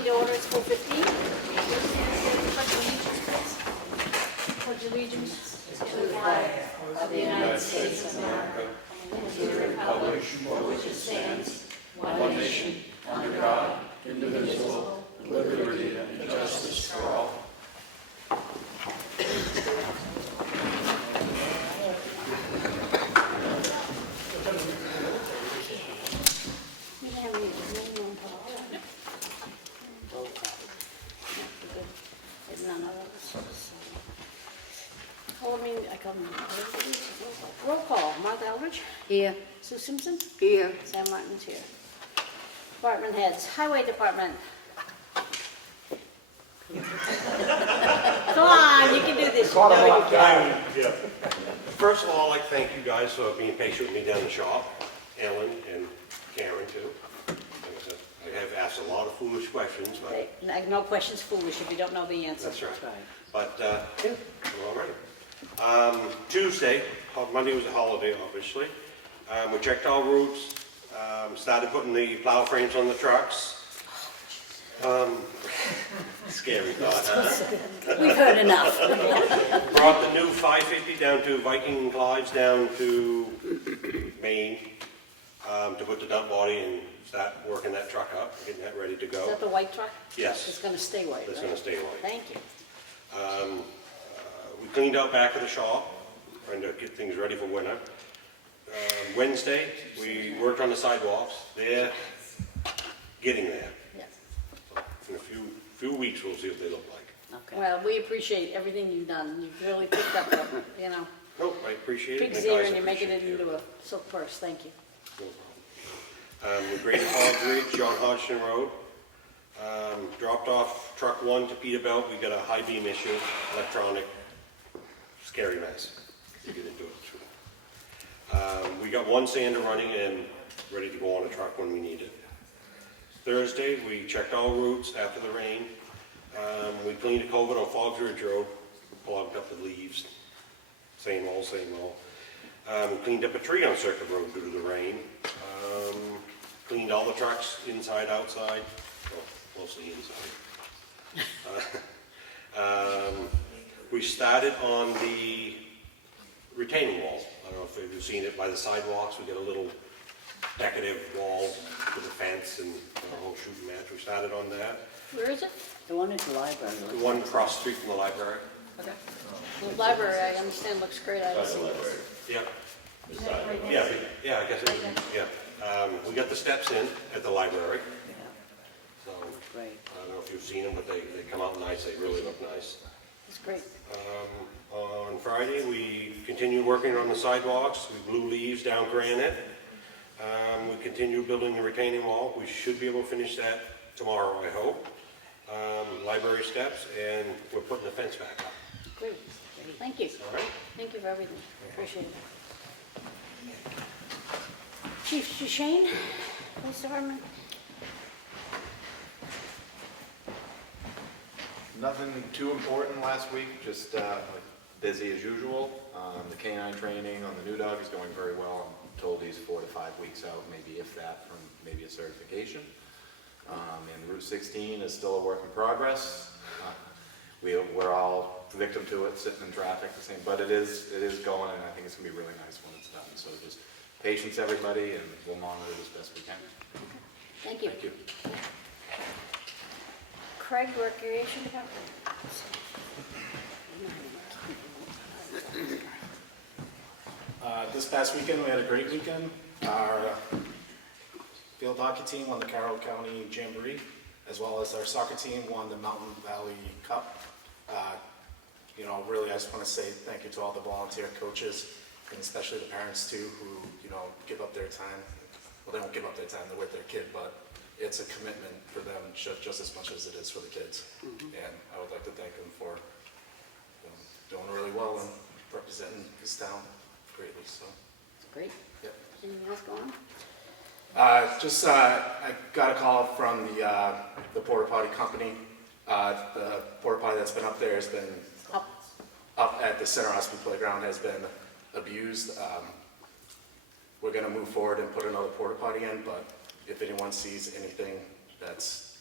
meeting to order. It's 4:15. Pledge allegiance to the flag of the United States of America and to the republic for which it stands, one nation, under God, indivisible, with liberty and justice for all. Roll call. Martha Eldridge. Here. Sue Simpson. Here. Sam Martin's here. Department heads. Highway Department. Come on, you can do this. You know you can. Yeah. First of all, I'd like to thank you guys for being patient with me down the shop, Ellen and Karen too. Like I said, I have asked a lot of foolish questions, but Hey, no questions foolish if you don't know the answer. that's right. But yeah, we're all ready. Tuesday, Monday was a holiday, obviously. We checked all routes, started putting the plow frames on the trucks. Scary thought, huh? We've heard enough. Brought the new 550 down to Viking and Clyde's down to Maine to put the dump body and start working that truck up, getting that ready to Is go. that the white truck? Yes. It's going to stay white, It's right? going to stay white. Thank you. We cleaned out back of the shop, trying to get things ready for winter. Wednesday, we worked on the sidewalks. They're getting there. Yes. In a few weeks, we'll see what they look like. Okay. Well, we appreciate everything you've done. You've really picked up, Nope, I appreciate it. pig's You ear guys and you're making it appreciate into a silk purse. Thank you. No problem. We graded Hog Ridge, John Hodgson Road. Dropped off truck 1 to Peterbilt. We got a high beam issue, electronic, scary mess. You get into it. We got 1 sander running and ready to go on a truck when we need it. Thursday, we checked all routes after the rain. We cleaned a culvert on Fogs Ridge Road, plugged up the leaves. Same old, same old. Cleaned up a tree on Circuit Road due to the rain. Cleaned all the trucks inside, outside, well, mostly inside. We started on the retaining wall. I don't know if you've seen it by the sidewalks. We got a little decorative wall with a fence and a whole shooting match. We started on that. Where is it? The one at the library. The one across the street from the library. Okay. The library, I understand, looks great. I haven't seen it. Yeah. Right Yeah, next- yeah, I guess it was, yeah. We got the steps in at the library, Yeah, so great. I don't know if you've seen them, but they come out nice. They really look nice. It's great. On Friday, we continued working on the sidewalks. We blew leaves down granite. We continued building the retaining wall. We should be able to finish that tomorrow, I hope. Library steps, and we're putting the fence back up. Great. Thank you. All right? Thank you for everything. Appreciate it. Chief Shane, Police Department. Nothing too important last week, just busy as usual. The canine training on the new dog is going very well. I'm told he's 4 to 5 weeks out, maybe if that, from maybe a certification. And Route 16 is still a work in progress. We're all victim to it, sitting in traffic, the same, but it is going, and I think it's gonna be really nice when it's done. So just patience, everybody, and we'll monitor it as best we can. Thank you. Thank you. Craig, Recreation Department. This past weekend, we had a great weekend. Our field hockey team won the Carroll County Jamboree, as well as our soccer team won the Mountain Valley Cup. Really, I just want to say thank you to all the volunteer coaches, and especially the parents too, who, give up their time. Well, they won't give up their time, they're with their kid, but it's a commitment for them just as much as it is for the kids. And I would like to thank them for doing really well and representing this town greatly, so. Great. Yep. Anything else going on? I got a call from the porta potty company. The porta potty that's been up there has been up at the Center Ossipee Playground has been abused. We're going to move forward and put another porta potty in, but if anyone sees anything that's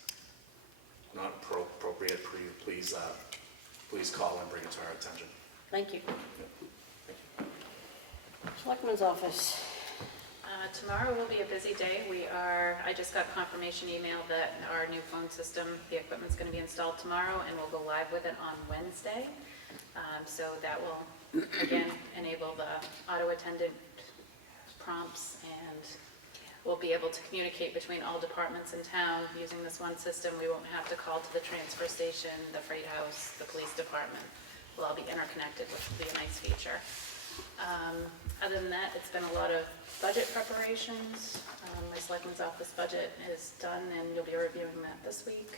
please call and bring it to our attention. Thank you. Selectmen's office. Tomorrow will be a busy day. I just got confirmation email that our new phone system, the equipment's going to be installed tomorrow, and we'll go live with it on Wednesday. So that will, again, enable the auto attendant prompts, and we'll be able to communicate between all departments in town using this one system. We won't have to call to the transfer station, the freight house, the police department. We'll all be interconnected, which will be a nice feature. Other than that, it's been a lot of budget preparations. My selectmen's office budget is done, and you'll be reviewing that this week.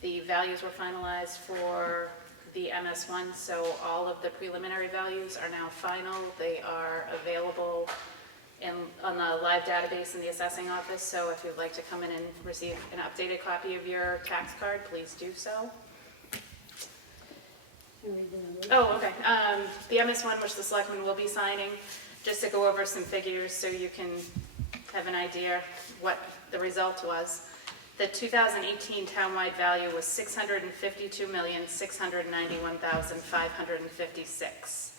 The values were finalized for the MS1, so all of the preliminary values are now final. They are available on the live database in the assessing office, so if you'd like to come in and receive an updated copy of your tax card, please do so. Oh, okay. The MS1, which the selectmen will be signing, just to go over some figures so you can have an idea what the result was. The 2018 townwide value was $652,691,556.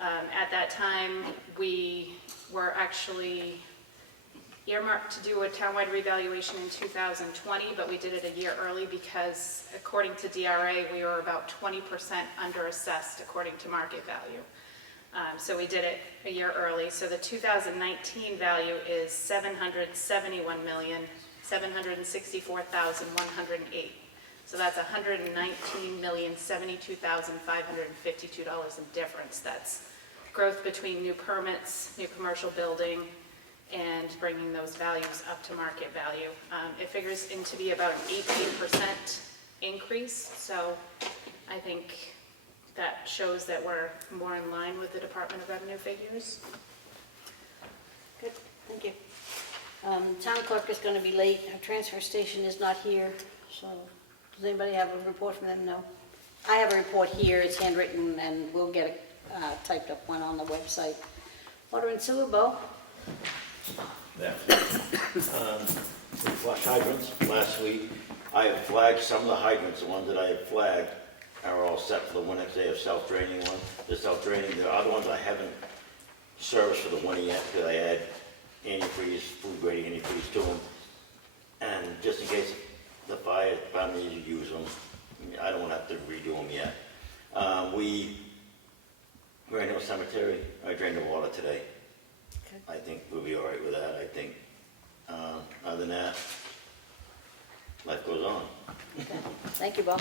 At that time, we were actually earmarked to do a townwide revaluation in 2020, but we did it a year early because, according to DRA, we were about 20% underassessed according to market value. So we did it a year early. So the 2019 value is $719,764,108. So that's $119,072,552 in difference. That's growth between new permits, new commercial building, and bringing those values up to market value. It figures in to be about an 18% increase, so I think that shows that we're more in line with the Department of Revenue figures. Good, thank you. Town clerk is going to be late. Our transfer station is not here, so does anybody have a report from them? No. I have a report here. It's handwritten, and we'll get a typed up one on the website. Water and sewer, Bo? Yeah. Flush hydrants, last week, I have flagged some of the hydrants, the ones that I have flagged are all set for the one next day of self-draining ones. The self-draining, the other ones I haven't serviced for the winter yet, because I had antifreeze, food grading antifreeze to them. And just in case the fire department needs to use them, I don't want to have to redo them yet. Grand Hill Cemetery, I drained the water today. Okay. I think we'll be all right with that, I think. Other than that, life goes on. Okay, thank you, Bo.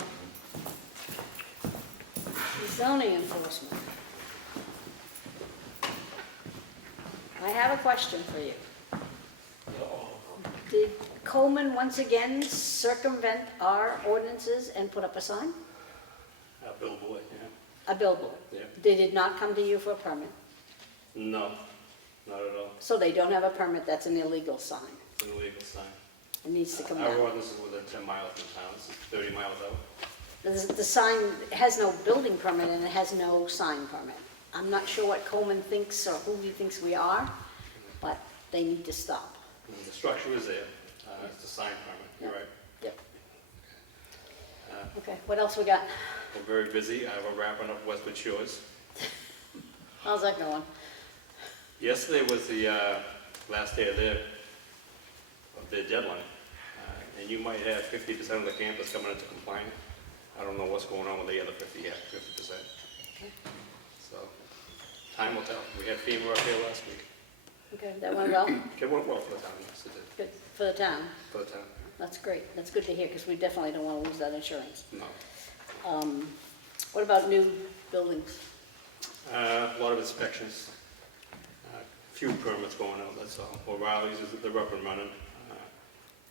Zoning enforcement. I have a question for you. Did Coleman once again circumvent our ordinances and put up a sign? A billboard, yeah. A billboard? Yeah. They did not come to you for a permit? No, not at all. So they don't have a permit, that's an illegal sign. It's an illegal sign. It needs to come Our down. ordinance is within 10 miles from town, it's 30 miles out. The sign has no building permit and it has no sign permit. I'm not sure what Coleman thinks or who he thinks we are, but they need to stop. And the structure is there, it's a sign permit, you're right. Yep. Okay, what else we got? We're very busy, we're wrapping up Westwood Shores. How's that going? Yesterday was the last day of their deadline, and you might have 50% of the campus coming into compliance. I don't know what's going on with the other 50%. Okay. So, time will tell. We had FEMA up here last week. Okay, that went well? It went well for the town, yes, it did, Good, for the town. for the town. That's great, that's good to hear, because we definitely don't want to lose that insurance. No. What about new buildings? A lot of inspections, few permits going out, that's all. O'Reilly's, they're up and running.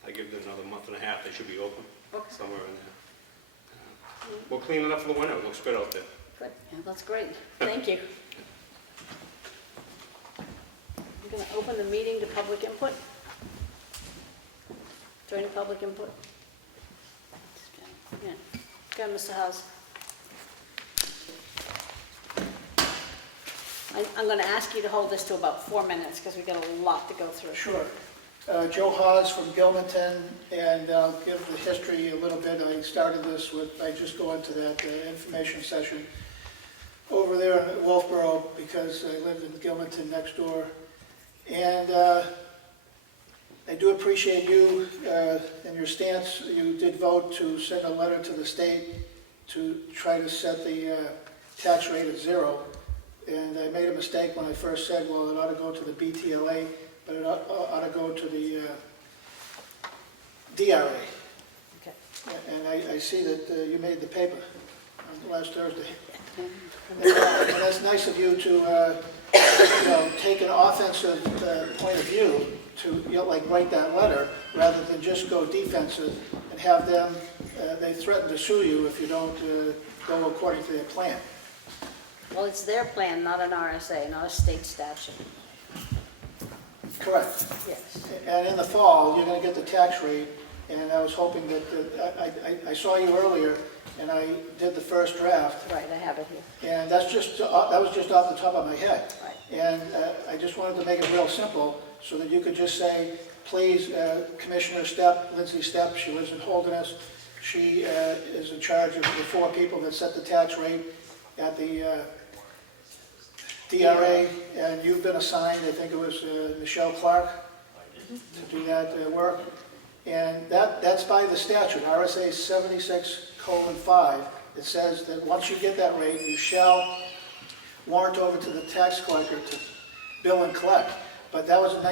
I give them another month and a half, they should be open, Okay. somewhere in there. We'll clean it up for the winter, it looks good out there. Good, yeah, that's great, thank you. I'm going to open the meeting to public input. Is there any public input? Yeah. Go ahead, Mr. House. I'm going to ask you to hold this to about 4 minutes because we've got a lot to go through. Sure. Joe Hawes from Gilmanton, and I'll give the history a little bit. I started this by just going to that information session over there in Wolfboro because I live in Gilmanton next door. And I do appreciate you and your stance. You did vote to send a letter to the state to try to set the tax rate at 0. And I made a mistake when I first said, well, it ought to go to the BTLA, but it ought to go to the DRA. Okay. And I see that you made the paper last Thursday. And that's nice of you to take an offensive point of view to like write that letter rather than just go defensive and have them, they threaten to sue you if you don't go according to their plan. Well, it's their plan, not an RSA, not a state statute. Correct. Yes. And in the fall, you're going to get the tax rate, and I was hoping that, I saw you earlier, and I did the first draft, Right, I have it here. and that was just off the top of my head. Right. And I just wanted to make it real simple, so that you could just say, please, Commissioner Stepp, Lindsay Stepp, she lives in Holderness, she is in charge of the 4 people that set the tax rate at the DRA, and you've been assigned, I think it was Michelle Clark, to do that work. And that's by the statute, RSA 76:5. It says that once you get that rate, you shall warrant over to the tax collector to bill and collect. But that was in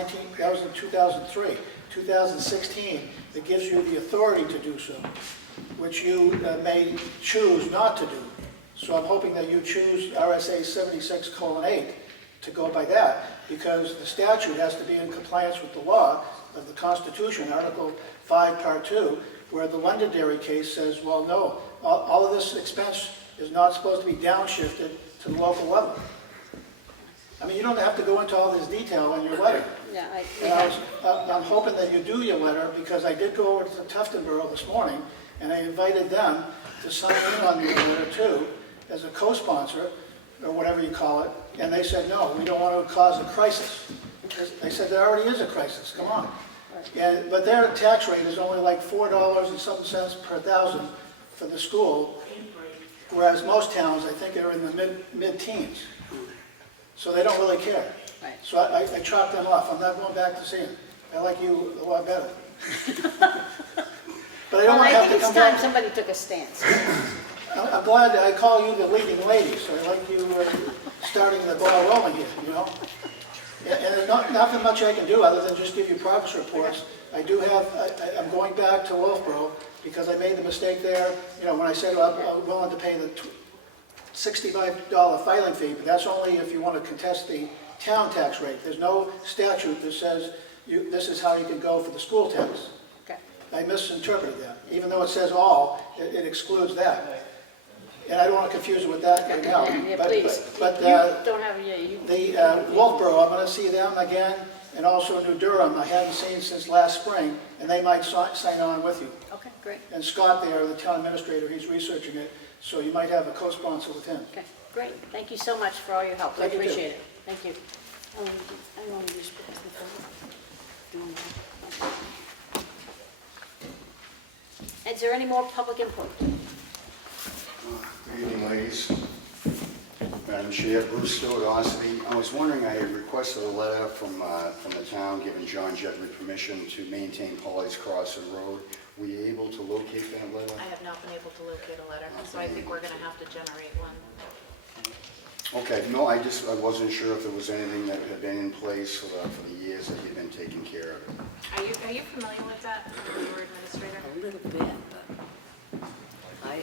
2003. 2016, it gives you the authority to do so, which you may choose not to do. So I'm hoping that you choose RSA 76:8 to go by that, because the statute has to be in compliance with the law of the Constitution, Article 5, Part 2, where the Londonderry case says, well, no, all of this expense is not supposed to be downshifted to the local level. I mean, you don't have to go into all this detail in your letter. Yeah, And I'm hoping that you do your letter, because I did go over to Tuftonboro this morning, and I invited them to sign in on your letter too, as a co-sponsor, or whatever you call it, and they said, no, we don't want to cause a crisis. I said, there already is a crisis, come on. But their tax rate is only like $4 and something cents per thousand for the school, whereas most towns, I think, are in the mid-teens. So they don't really care. Right. So I chopped them off. I'm not going back to see them. I like you a lot better. But I don't Well, want I to have think to it's come time back. somebody took a stance. I'm glad that I call you the leading lady, so I like you starting the ball rolling here, you know? And there's nothing much I can do other than just give you progress reports. I do have, I'm going back to Wolfboro because I made the mistake there, you know, when I said I'm willing to pay the $65 filing fee, but that's only if you want to contest the town tax rate. There's no statute that says this is how you can go for the school tax. Okay. I misinterpreted that. Even though it says all, it excludes that. And I don't want to confuse it with that right now. Yeah, please. But You don't have, yeah, you. the Wolfboro, I'm going to see them again, and also New Durham, I haven't seen since last spring, and they might sign on with you. Okay, great. And Scott there, the town administrator, he's researching it, so you might have a co-sponsor with him. Okay, great. Thank you so much for all your help. I Thank you, too. appreciate it. Thank you. I want to just pass the phone. Is there any more public input? Good evening, ladies. Madam Chair, Bruce Stewart, Ossipee. I was wondering, I had requested a letter from the town giving John Jedrick permission to maintain Polly's Crossing Road. Were you able to locate that letter? I have not been able to locate a letter, so I think we're going to have to generate one. Okay, no, I wasn't sure if there was anything that had been in place for the years that you'd been taking care of it. Are you familiar with that, your administrator? A little bit, but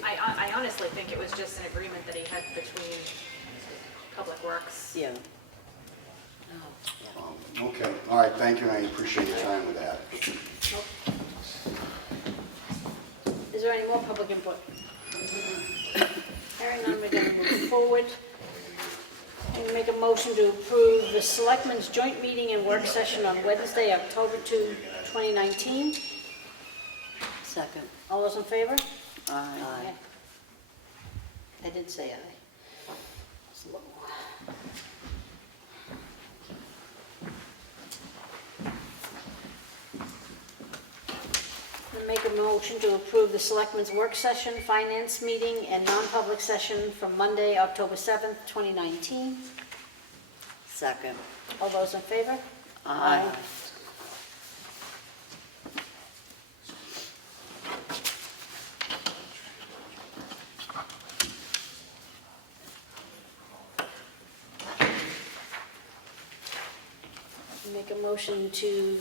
I honestly think it was just an agreement that he had between Public Works. yeah. Okay, all right, thank you, and I appreciate your time with that. Is there any more public input? Hearing none, we're going to move forward. I'm going to make a motion to approve the Selectmen's joint meeting and work session on Wednesday, October 2, 2019. Second. All those in favor? Aye. I did say aye. It's low. Make a motion to approve the Selectmen's work session, finance meeting, and non-public session from Monday, October 7th, 2019. Second. All those in favor? Aye. Make a motion to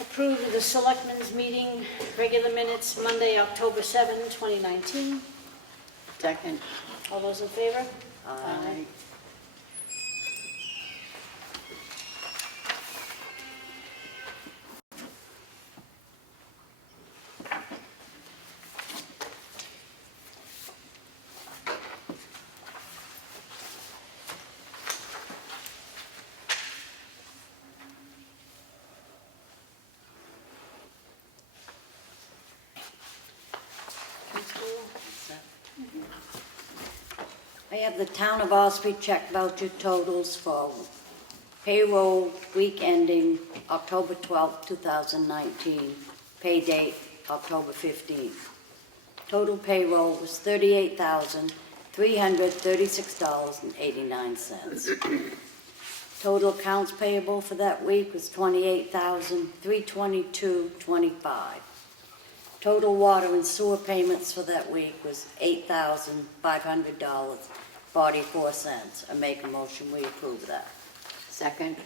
approve the Selectmen's meeting, regular minutes, Monday, October 7th, 2019. Second. All those in favor? Aye. I have the Town of Ossipee check voucher totals for payroll week ending October 12th, 2019, pay date October 15th. Total payroll was $38,336.89. Total accounts payable for that week was $28,322.25. Total water and sewer payments for that week was $8,500.44. I make a motion, we approve that. Second.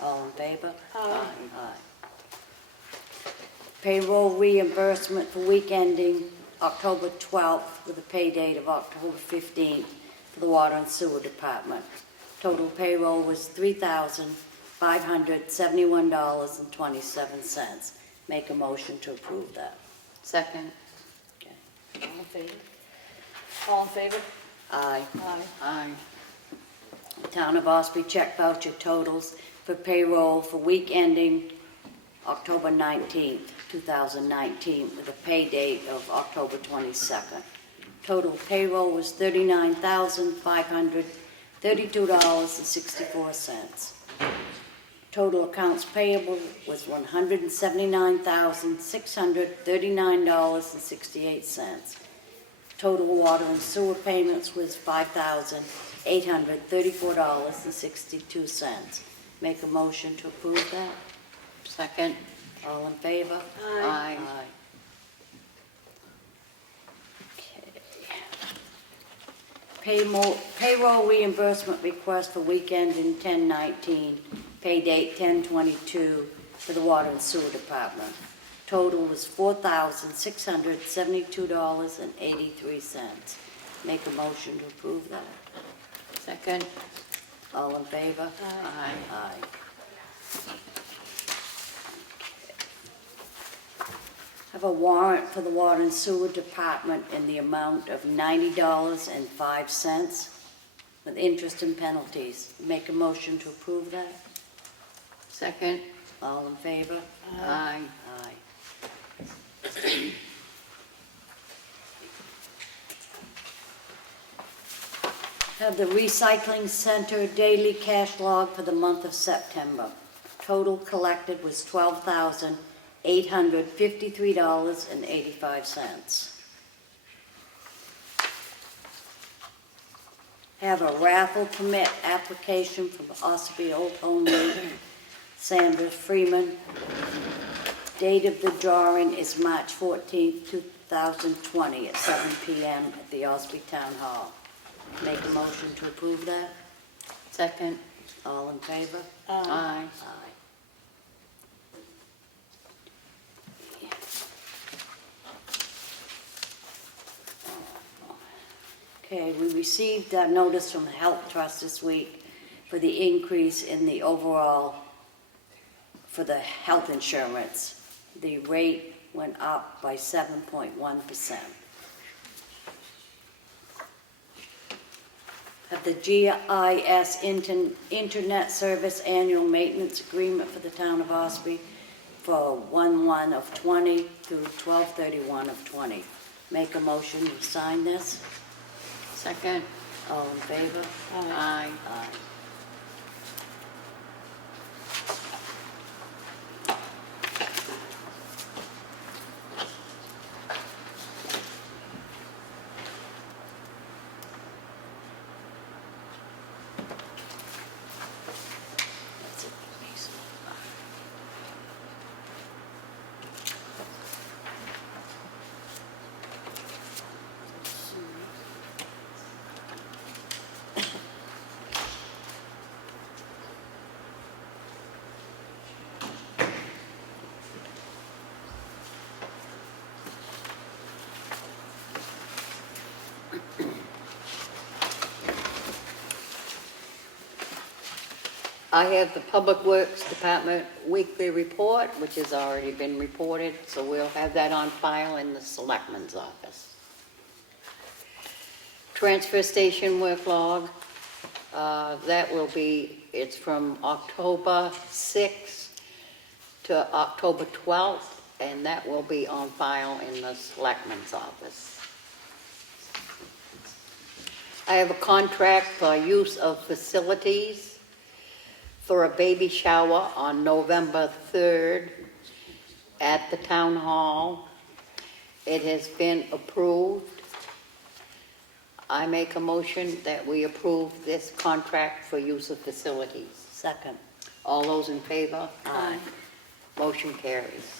All in favor? Aye. Aye. Payroll reimbursement for week ending October 12th with a pay date of October 15th for the Water and Sewer Department. Total payroll was $3,571.27. Make a motion to approve that. Second. Okay. All in favor? All in favor? Aye. Aye. Aye. Town of Ossipee check voucher totals for payroll for week ending October 19th, 2019, with a pay date of October 22nd. Total payroll was $39,532.64. Total accounts payable was $179,639.68. Total water and sewer payments was $5,834.62. Make a motion to approve that. Second. All in favor? Aye. Okay. Payroll reimbursement request for weekend in 10/19, pay date 10/22 for the Water and Sewer Department. Total was $4,672.83. Make a motion to approve that. Second. All in favor? Aye. Aye. Have a warrant for the Water and Sewer Department in the amount of $90.05 with interest and penalties. Make a motion to approve that. Second. All in favor? Aye. Aye. Have the recycling center daily cash log for the month of September. Total collected was $12,853.85. Have a raffle permit application from Ossipee Old Home Week, Sandra Freeman. Date of the drawing is March 14th, 2020 at 7 p.m. at the Ossipee Town Hall. Make a motion to approve that. Second. All in favor? Aye. Aye. Okay, we received a notice from the Health Trust this week for the increase in the overall, for the health insurance. The rate went up by 7.1%. Have the GIS Internet Service Annual Maintenance Agreement for the Town of Ossipee for 1/1 of 20 through 12/31 of 20. Make a motion to sign this. Second. All in favor? Aye. Aye. I have the Public Works Department weekly report, which has already been reported, so we'll have that on file in the Selectmen's office. Transfer station work log, that will be, it's from October 6th to October 12th, and that will be on file in the Selectmen's office. I have a contract for use of facilities for a baby shower on November 3rd at the town hall. It has been approved. I make a motion that we approve this contract for use of facilities. Second. All those in favor? Aye. Motion carries.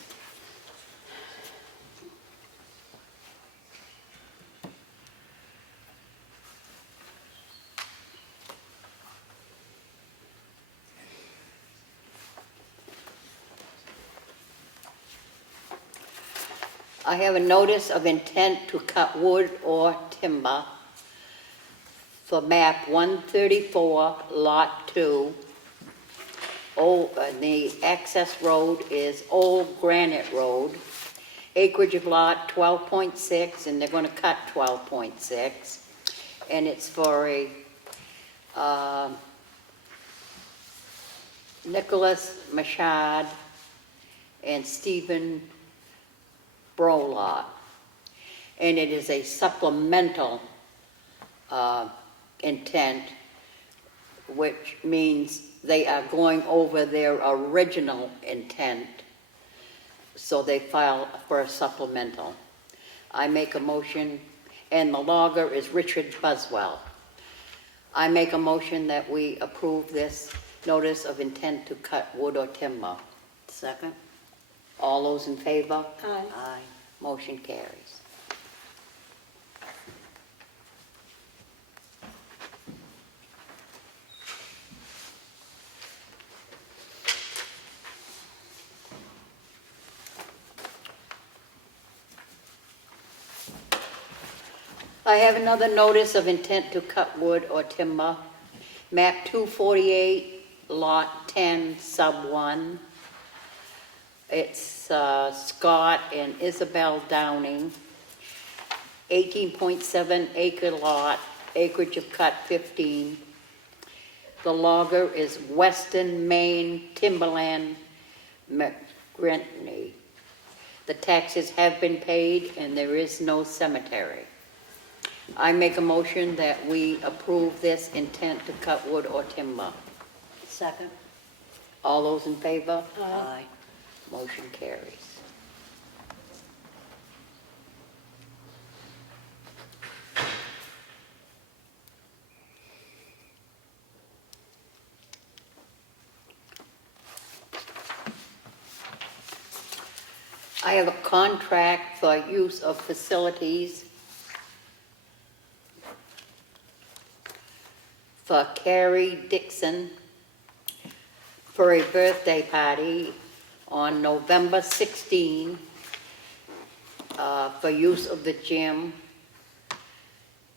I have a notice of intent to cut wood or timber for map 134, lot 2. The access road is Old Granite Road. Acreage of lot 12.6, and they're gonna cut 12.6. And it's for a, Nicholas Machad and Stephen Brolot. And it is a supplemental intent, which means they are going over their original intent, so they file for a supplemental. I make a motion, and the logger is Richard Buswell. I make a motion that we approve this notice of intent to cut wood or timber. Second. All those in favor? Aye. Aye. Motion carries. I have another notice of intent to cut wood or timber. Map 248, lot 10, sub 1. It's Scott and Isabel Downing, 18.7 acre lot, acreage of cut 15. The logger is Western Maine Timberland McGrentney. The taxes have been paid and there is no cemetery. I make a motion that we approve this intent to cut wood or timber. Second. All those in favor? Aye. Motion carries. I have a contract for use of facilities for Carrie Dixon for a birthday party on November 16 for use of the gym.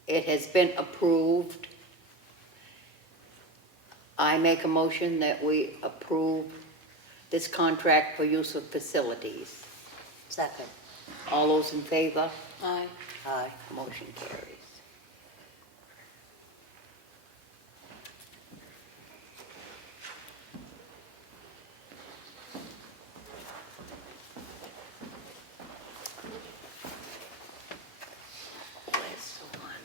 It has been approved. I make a motion that we approve this contract for use of facilities. Second. All those in favor? Aye. Aye. Motion carries. Where's the one?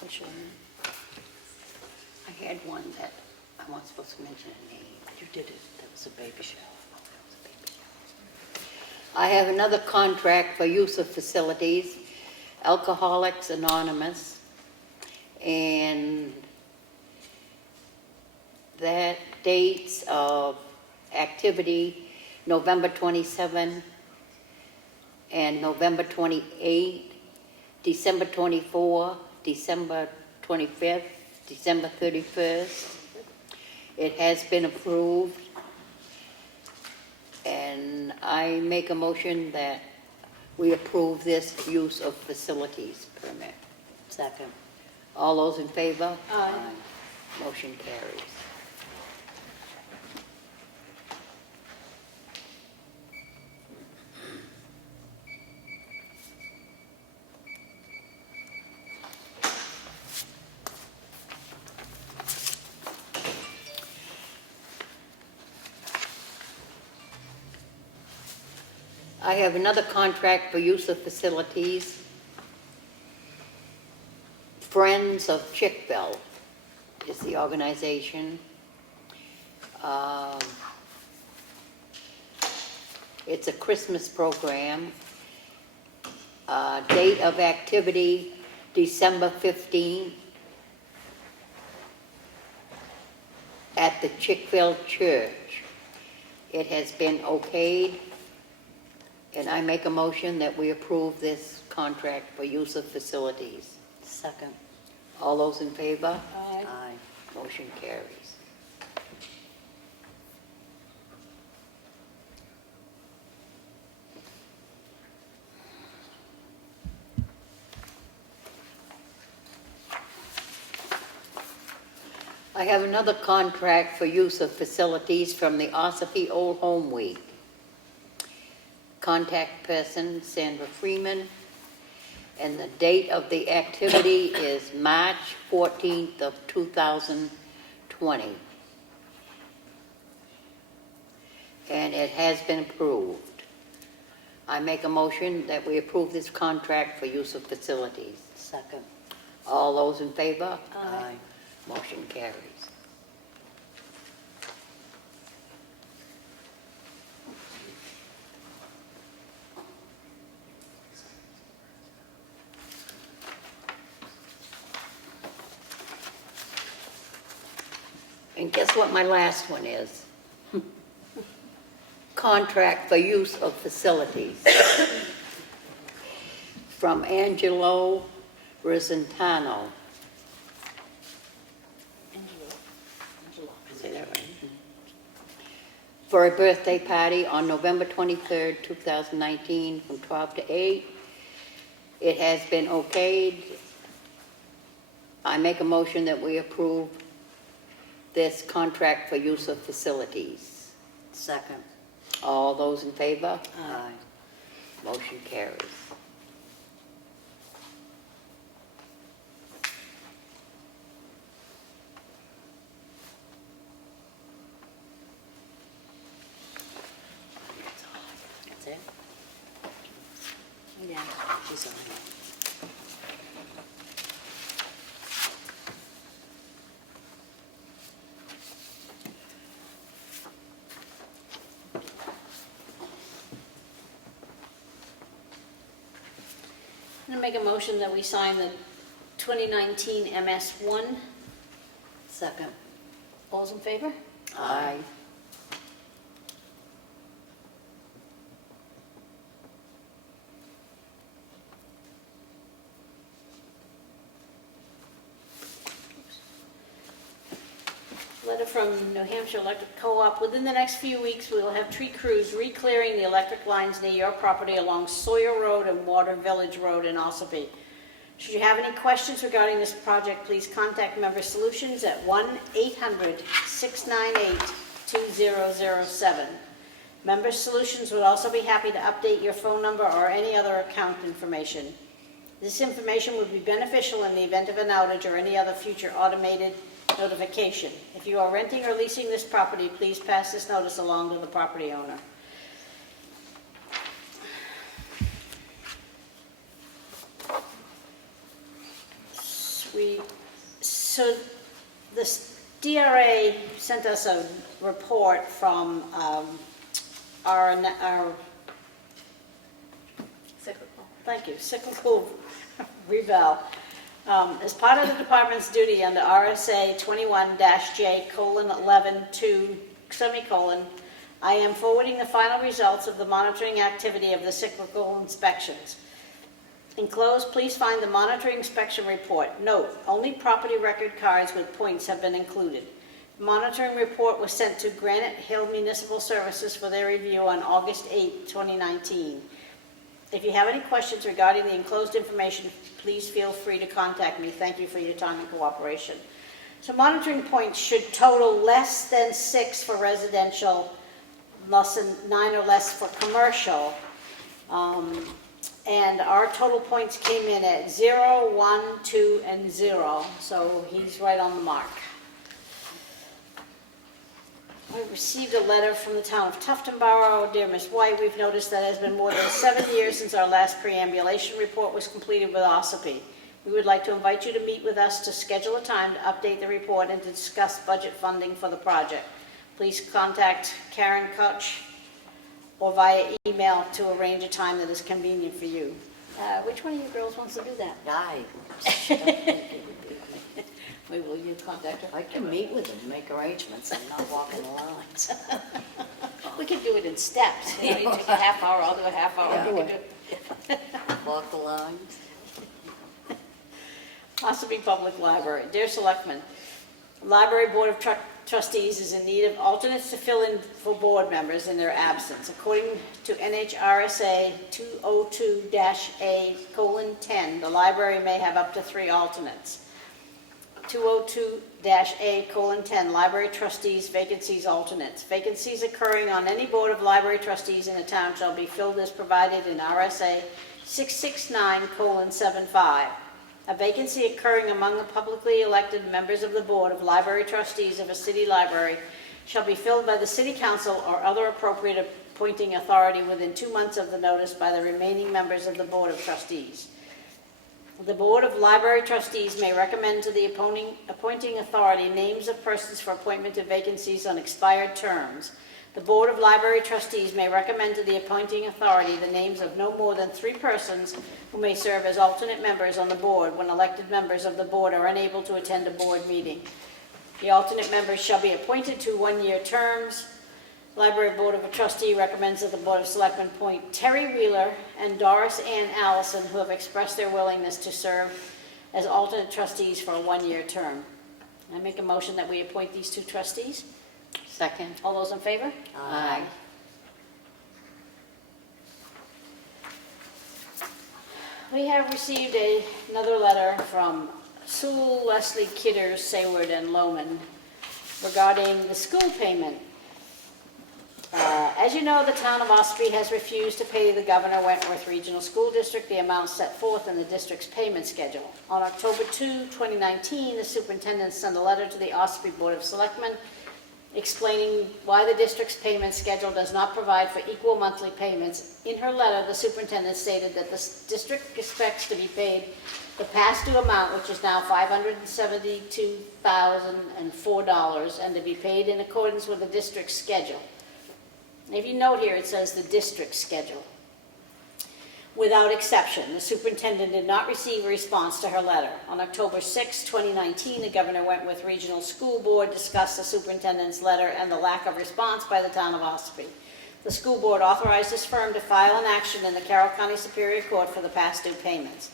Which one? I had one that I wasn't supposed to mention a name. You did it. That was a baby shower. I have another contract for use of facilities, Alcoholics Anonymous, and that dates of activity November 27 and November 28, December 24, December 25th, December 31st. It has been approved. And I make a motion that we approve this use of facilities permit. Second. All those in favor? Aye. Motion carries. I have another contract for use of facilities. Friends of Chickville is the organization. It's a Christmas program. Date of activity, December 15th at the Chickville Church. It has been okayed, and I make a motion that we approve this contract for use of facilities. Second. All those in favor? Aye. Motion carries. I have another contract for use of facilities from the Ossipee Old Home Week. Contact person, Sandra Freeman, and the date of the activity is March 14th of 2020. And it has been approved. I make a motion that we approve this contract for use of facilities. Second. All those in favor? Aye. Motion carries. And guess what my last one is? Contract for use of facilities. From Angelo Risentano. Say that right. For a birthday party on November 23rd, 2019, from 12 to 8. It has been okayed. I make a motion that we approve this contract for use of facilities. Second. All those in favor? Aye. Motion carries. That's it? Yeah, she's on it. I'm going to make a motion that we sign the 2019 MS1. Second. All's in favor? Aye. Letter from New Hampshire Electric Co-op. Within the next few weeks, we will have tree crews re-clearing the electric lines near your property along Sawyer Road and Water Village Road in Ossipee. Should you have any questions regarding this project, please contact Member Solutions at 1-800-698-2007. Member Solutions would also be happy to update your phone number or any other account information. This information would be beneficial in the event of an outage or any other future automated notification. If you are renting or leasing this property, please pass this notice along to the property owner. So the DRA sent us a report from our cyclical reval. As part of the department's duty under RSA 21-J:11(2), I am forwarding the final results of the monitoring activity of the cyclical inspections. Enclosed, please find the monitoring inspection report. Note, only property record cards with points have been included. Monitoring report was sent to Granite Hill Municipal Services for their review on August 8, 2019. If you have any questions regarding the enclosed information, please feel free to contact me. Thank you for your time and cooperation. So monitoring points should total less than 6 for residential, less than 9 or less for commercial. And our total points came in at 0, 1, 2, and 0. So he's right on the mark. I received a letter from the town of Tufton Borough. Dear Ms. White, we've noticed that it has been more than 7 years since our last preambulation report was completed with Ossipee. We would like to invite you to meet with us to schedule a time to update the report and to discuss budget funding for the project. Please contact Karen Koch or via email to arrange a time that is convenient for you. Which one of you girls wants to do that? Wait, will you contact her? I can meet with them, make arrangements, and not walk in the lines. We could do it in steps. You know, you take a half hour, I'll do a half hour. Yeah. You can do Walk the lines. Ossipee Public Library. Dear Selectmen, Library Board of Trustees is in need of alternates to fill in for board members in their absence. According to NHRSA 202-A:10, the library may have up to 3 alternates. 202-A:10, Library Trustees Vacancies Alternates. Vacancies occurring on any board of library trustees in the town shall be filled as provided in RSA 669:75. A vacancy occurring among the publicly elected members of the Board of Library Trustees of a city library shall be filled by the City Council or other appropriate appointing authority within 2 months of the notice by the remaining members of the Board of Trustees. The Board of Library Trustees may recommend to the appointing authority names of persons for appointment to vacancies on expired terms. The Board of Library Trustees may recommend to the appointing authority the names of no more than 3 persons who may serve as alternate members on the board when elected members of the board are unable to attend a board meeting. The alternate members shall be appointed to 1-year terms. Library Board of Trustee recommends that the Board of Selectmen appoint Terry Wheeler and Doris Ann Allison, who have expressed their willingness to serve as alternate trustees for a 1-year term. I make a motion that we appoint these 2 trustees. Second. All those in favor? Aye. We have received another letter from Sue, Leslie, Kidders, Sayward, and Lohman regarding the school payment. As you know, the town of Ossipee has refused to pay the Governor Wentworth Regional School District the amount set forth in the district's payment schedule. On October 2, 2019, the superintendent sent a letter to the Ossipee Board of Selectmen explaining why the district's payment schedule does not provide for equal monthly payments. In her letter, the superintendent stated that the district expects to be paid the past due amount, which is now $572,004, and to be paid in accordance with the district's schedule. If you note here, it says the district schedule. Without exception, the superintendent did not receive a response to her letter. On October 6, 2019, the Governor Wentworth Regional School Board discussed the superintendent's letter and the lack of response by the town of Ossipee. The school board authorized this firm to file an action in the Carroll County Superior Court for the past due payments.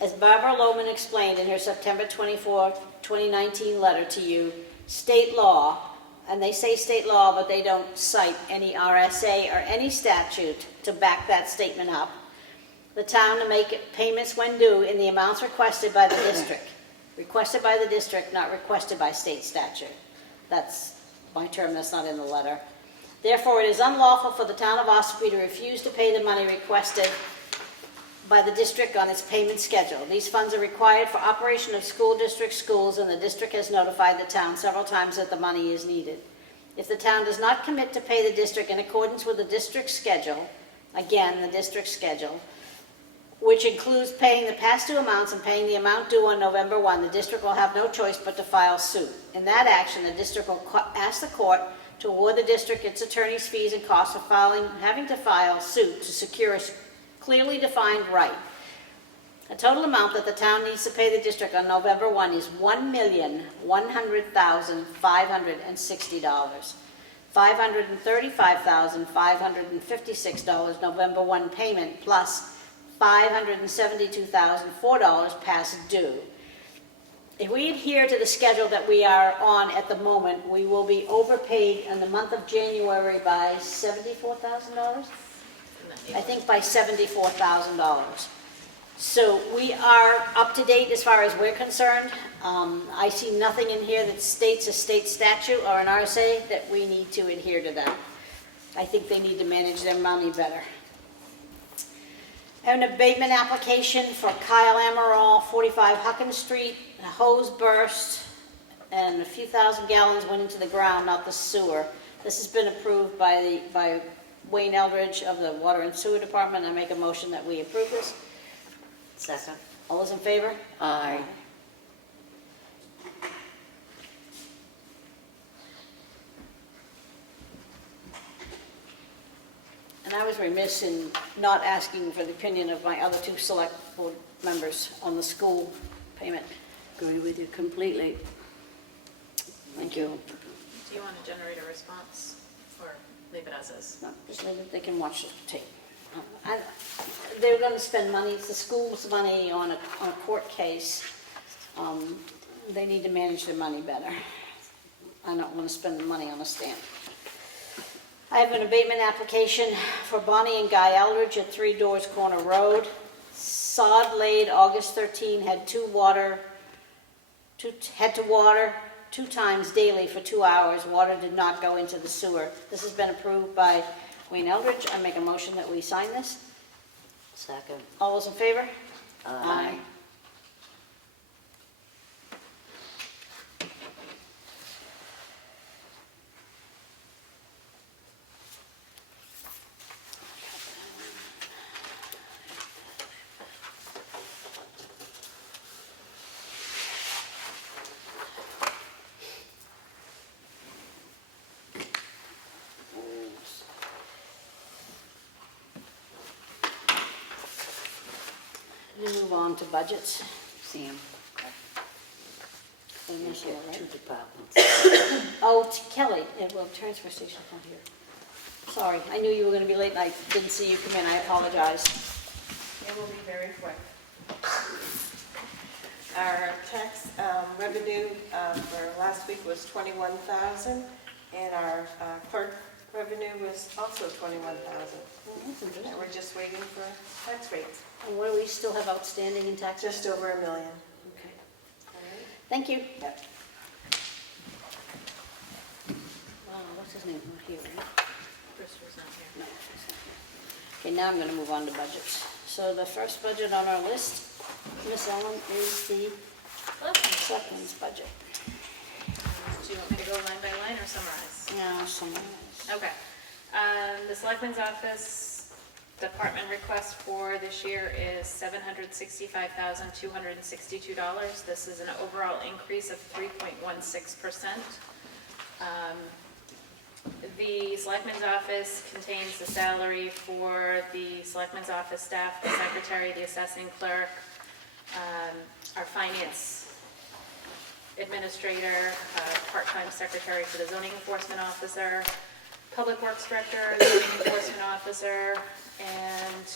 As Barbara Lohman explained in her September 24, 2019 letter to you, state law, and they say state law, but they don't cite any RSA or any statute to back that statement up, the town to make payments when due in the amounts requested by the district. Requested by the district, not requested by state statute. That's my term, that's not in the letter. Therefore, it is unlawful for the town of Ossipee to refuse to pay the money requested by the district on its payment schedule. These funds are required for operation of school district schools, and the district has notified the town several times that the money is needed. If the town does not commit to pay the district in accordance with the district schedule, again, the district schedule, which includes paying the past due amounts and paying the amount due on November 1, the district will have no choice but to file suit. In that action, the district will ask the court to award the district its attorney's fees and costs for having to file suit to secure a clearly defined right. The total amount that the town needs to pay the district on November 1 is $1,100,560. $535,556 November 1 payment plus $572,004 past due. if we adhere to the schedule that we are on at the moment, we will be overpaid in the month of January by $74,000? I think by $74,000. So we are up to date as far as we're concerned. I see nothing in here that states a state statute or an RSA that we need to adhere to that. I think they need to manage their money better. I have an abatement application for Kyle Amaral, 45 Hucken Street. A hose burst and a few thousand gallons went into the ground, not the sewer. This has been approved by Wayne Eldridge of the Water and Sewer Department. I make a motion that we approve this. Second. All those in favor? Aye. And I was remiss in not asking for the opinion of my other two select board members on the school payment. Agree with you completely. Thank you. Do you want to generate a response or leave it as is? No, just leave it, they can watch the tape. They're going to spend money, it's the school's money on a court case. They need to manage their money better. I don't want to spend the money on a stamp. I have an abatement application for Bonnie and Guy Eldridge at 3 Doors Corner Road. Sod laid August 13, had to water 2 times daily for 2 hours. Water did not go into the sewer. This has been approved by Wayne Eldridge. I make a motion that we sign this. Second. All those in favor? Aye. We move on to budgets. Sam. And this here, right? Two departments. Oh, Kelly, well, transfer station's not here. Sorry, I knew you were going to be late and I didn't see you come in. I apologize. It will be very quick. Our tax revenue for last week was $21,000, and our clerk revenue was also $21,000. And we're just waiting for tax rates, And what do we still have outstanding in taxes? just over $1 million. Okay. Thank you. Yep. What's his name? Not here, right? Brewster's not here. No, he's not here. Okay, now I'm going to move on to budgets. So the first budget on our list, Miss Ellen, is the Selectmen's budget. Do you want me to go line by line or summarize? Now, someone else. Okay. The Selectmen's Office department request for this year is $765,262. This is an overall increase of 3.16%. The Selectmen's Office contains the salary for the Selectmen's Office staff, the secretary, the assessing clerk, our finance administrator, part-time secretary for the zoning enforcement officer, public works director, zoning enforcement officer, and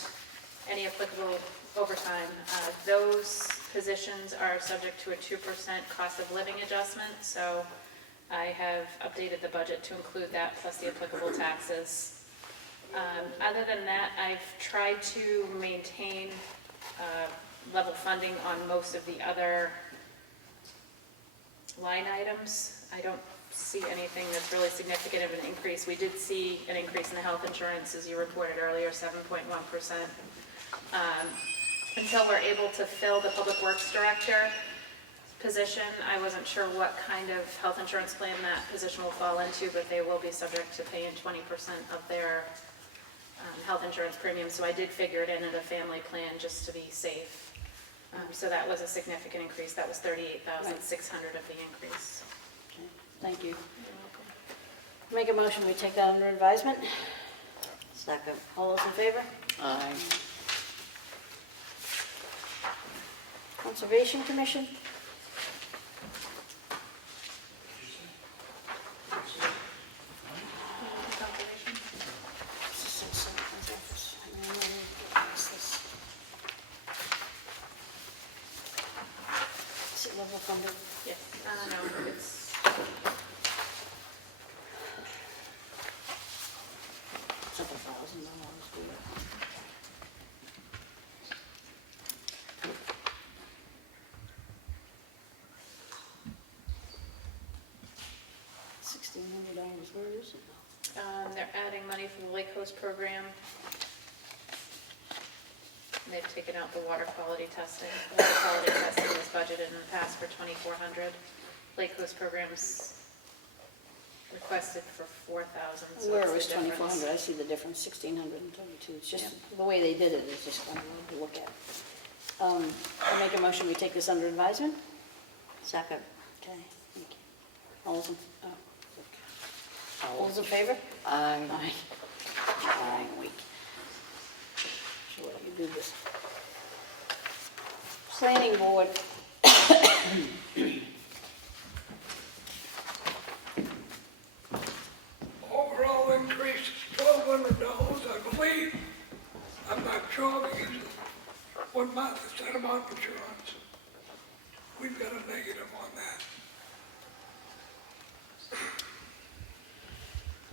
any applicable overtime. Those positions are subject to a 2% cost of living adjustment, so I have updated the budget to include that plus the applicable taxes. Other than that, I've tried to maintain level funding on most of the other line items. I don't see anything that's really significant of an increase. We did see an increase in the health insurance, as you reported earlier, 7.1%. Until we're able to fill the public works director position, I wasn't sure what kind of health insurance plan that position will fall into, but they will be subject to paying 20% of their health insurance premium, so I did figure it in at a family plan just to be safe. So that was a significant increase. That was $38,600 of the increase. Okay, thank you. Make a motion, we take that under advisement. Second. All those in favor? Aye. Conservation Commission? Level funded? Yes, no, it's, It's like $1,000. $1,600, where is it? they're adding money from the Lake Coast program. They've taken out the water quality testing. Water quality testing was budgeted in the past for 2,400. Lake Coast programs requested for 4,000, so Where it's was the difference. 2,400? I see the difference, 1,622. It's just, the way they did it is just fun to look at. I make a motion, we take this under advisement? Second. Okay, thank you. All those in, all those in favor? Aye. Aye. Aye, weak. So let you do this. Planning board. Overall increase is $1,200, I believe. I'm not sure because what Martha said about insurance. We've got a negative on that.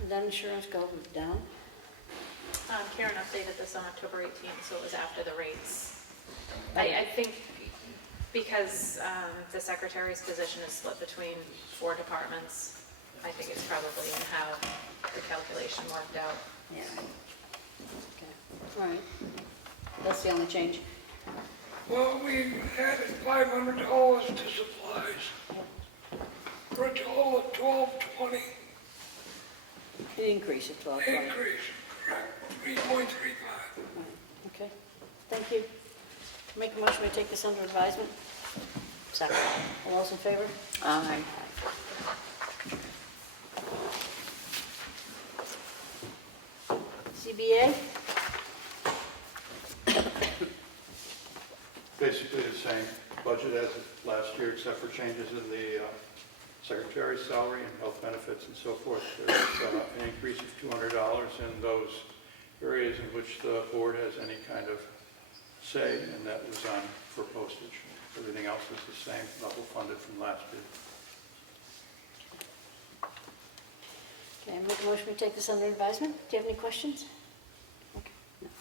Did that insurance go down? Karen updated this on October 18th, so it was after the rates. I think because the secretary's position is split between 4 departments, I think it's probably in how the calculation worked out. Yeah. Okay, all right. That's the only change. Well, we added $500 to supplies for a total of $1,220 An increase of 12. increase, correct, 3.35. Okay, thank you. Make a motion, we take this under advisement? Second. All those in favor? Aye. CBA? Basically the same budget as last year, except for changes in the secretary's salary and health benefits and so forth. There's an increase of $200 in those areas in which the board has any kind of say, and that was on for postage. Everything else is the same, level funded from last year. Okay, make a motion, we take this under advisement? Do you have any questions?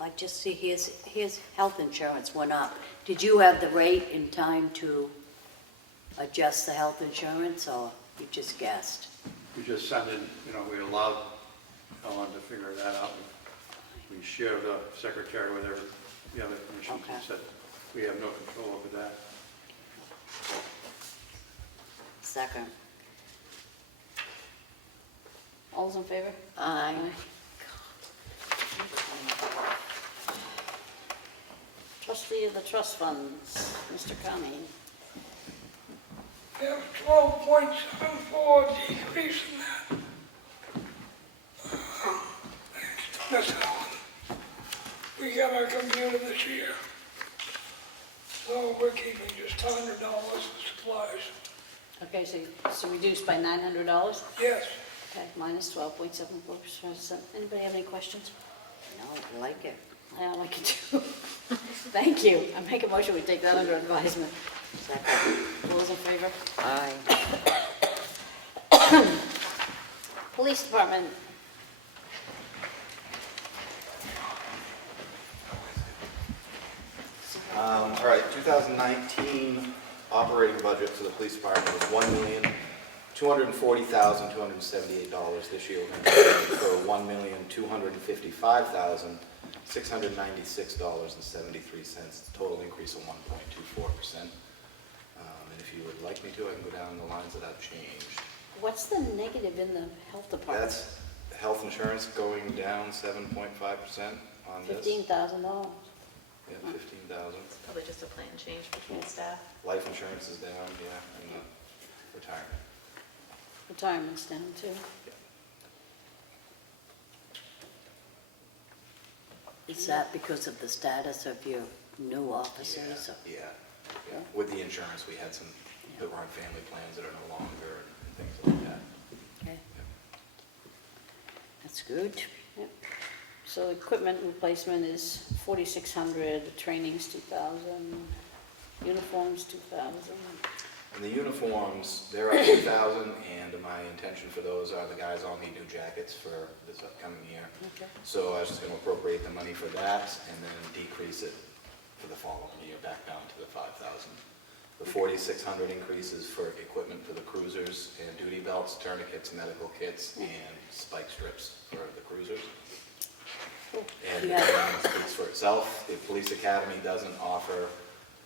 I just see his health insurance went up. Did you have the rate in time to adjust the health insurance, or you just guessed? We just send in, we allowed Ellen to figure that out. We share the secretary with the other commissions and Okay. said we have no control over that. Second. All those in favor? Aye. Trustee of the trust funds, Mr. Cumming. We have a 12.74 decrease in that. That's how we got our computer this year. So we're keeping just $100 in supplies. Okay, so reduced by $900? Yes, Okay, minus 12.74%. Anybody have any questions? No, I like it. I like it too. Thank you. I make a motion, we take that under advisement. Second. All those in favor? Aye. Police Department. All right, 2019 operating budget for the police department was $1,240,278. This year, we're going to be looking for $1,255,696.73. Total increase of 1.24%. And if you would like me to, I can go down the lines that I've changed. What's the negative in the health department? That's health insurance going down 7.5% on this. $15,000. Yeah, 15,000. It's probably just a plan change between staff. Life insurance is down, yeah, and retirement. Retirement's down too. Is that because of the status of your new officers? or- Yeah. With the insurance, we had some that were on family plans that are no longer, and things like that. Okay. That's good. Yep. So equipment replacement is 4,600, training's 2,000, uniforms 2,000. And the uniforms, they're up 2,000, and my intention for those are the guys all need new jackets for this upcoming year. Okay. So I was just gonna appropriate the money for that, and then decrease it for the following year, back down to the 5,000. The 4,600 increases for equipment for the cruisers, and duty belts, tourniquets, medical kits, and spike strips for the cruisers. And the training speaks for itself. The police academy doesn't offer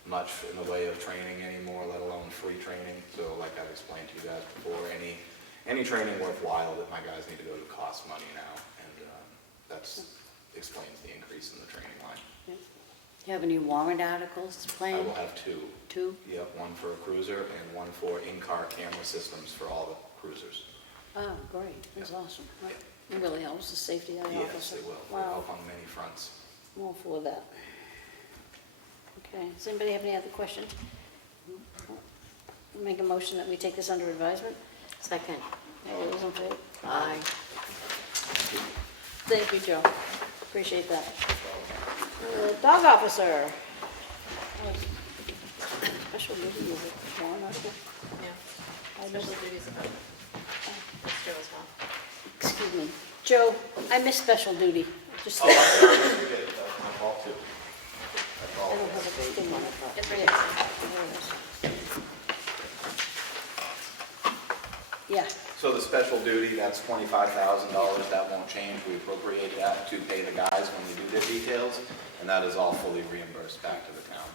much in the way of training anymore, let alone free training. So like I've explained to you guys before, any training worthwhile that my guys need to go to costs money now, and that's explains the increase in the training line. Do you have any warrant articles I planned? will have two. Two? Yep, one for a cruiser and one for in-car camera systems for all the cruisers. Oh, great, that's awesome. It really helps the safety of the Yes, officer. it will. It'll Wow, help on many fronts. more for that. Okay, does anybody have any other questions? Make a motion that we take this under advisement? Second. All those in favor? Aye. Thank you, Joe. Appreciate that. Dog officer. Special duty, is it warrant article? Yeah. I Special missed- duties about, that's Joe as well. Excuse me. Joe, I missed special duty. Just, Oh, I'm sorry, I forget it. That's my fault too. I don't have a thing on it. but- It's right here. There it is. Yeah, So the special duty, that's $25,000. That won't change. We appropriate that to pay the guys when they do their details, and that is all fully reimbursed back to the town.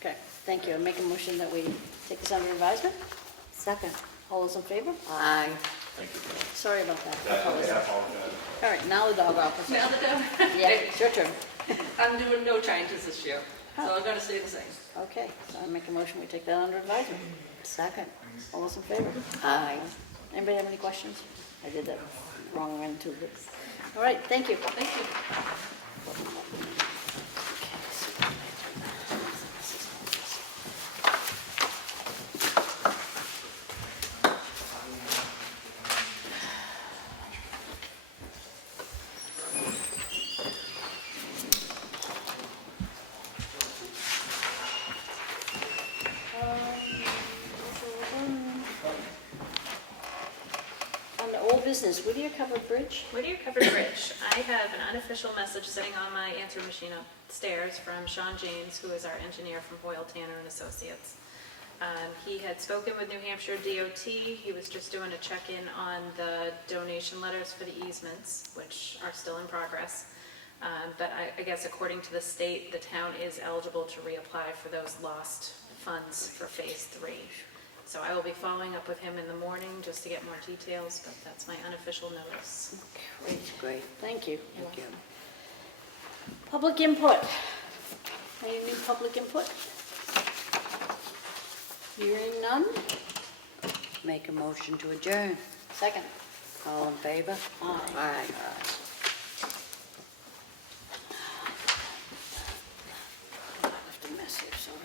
okay, thank you. I make a motion that we take this under advisement. Second. All those in favor? Aye. Thank you, Bill. Sorry about that. I I apologize. apologize. All right, now the dog officer. Now the dog. Yeah, it's your turn. I'm doing no changes this year, so I'm gonna stay the same. Okay, so I make a motion, we take that under advisement. Second. All those in favor? Aye. Anybody have any questions? I did that wrong end too, but, all right, thank you. Thank you. On the old business, Whittier Covered Bridge? Whittier Covered Bridge. I have an unofficial message sitting on my answer machine upstairs from Sean James, who is our engineer from Boyle Tanner and Associates. He had spoken with New Hampshire DOT. He was just doing a check-in on the donation letters for the easements, which are still in progress. But I guess according to the state, the town is eligible to reapply for those lost funds for Phase 3. So I will be following up with him in the morning just to get more details, but that's my unofficial notice. Great, thank you. Thank you. Public input. Any new public input? Hearing none? Make a motion to adjourn. Second. All in favor? Aye. Aye. I left a mess here, sorry.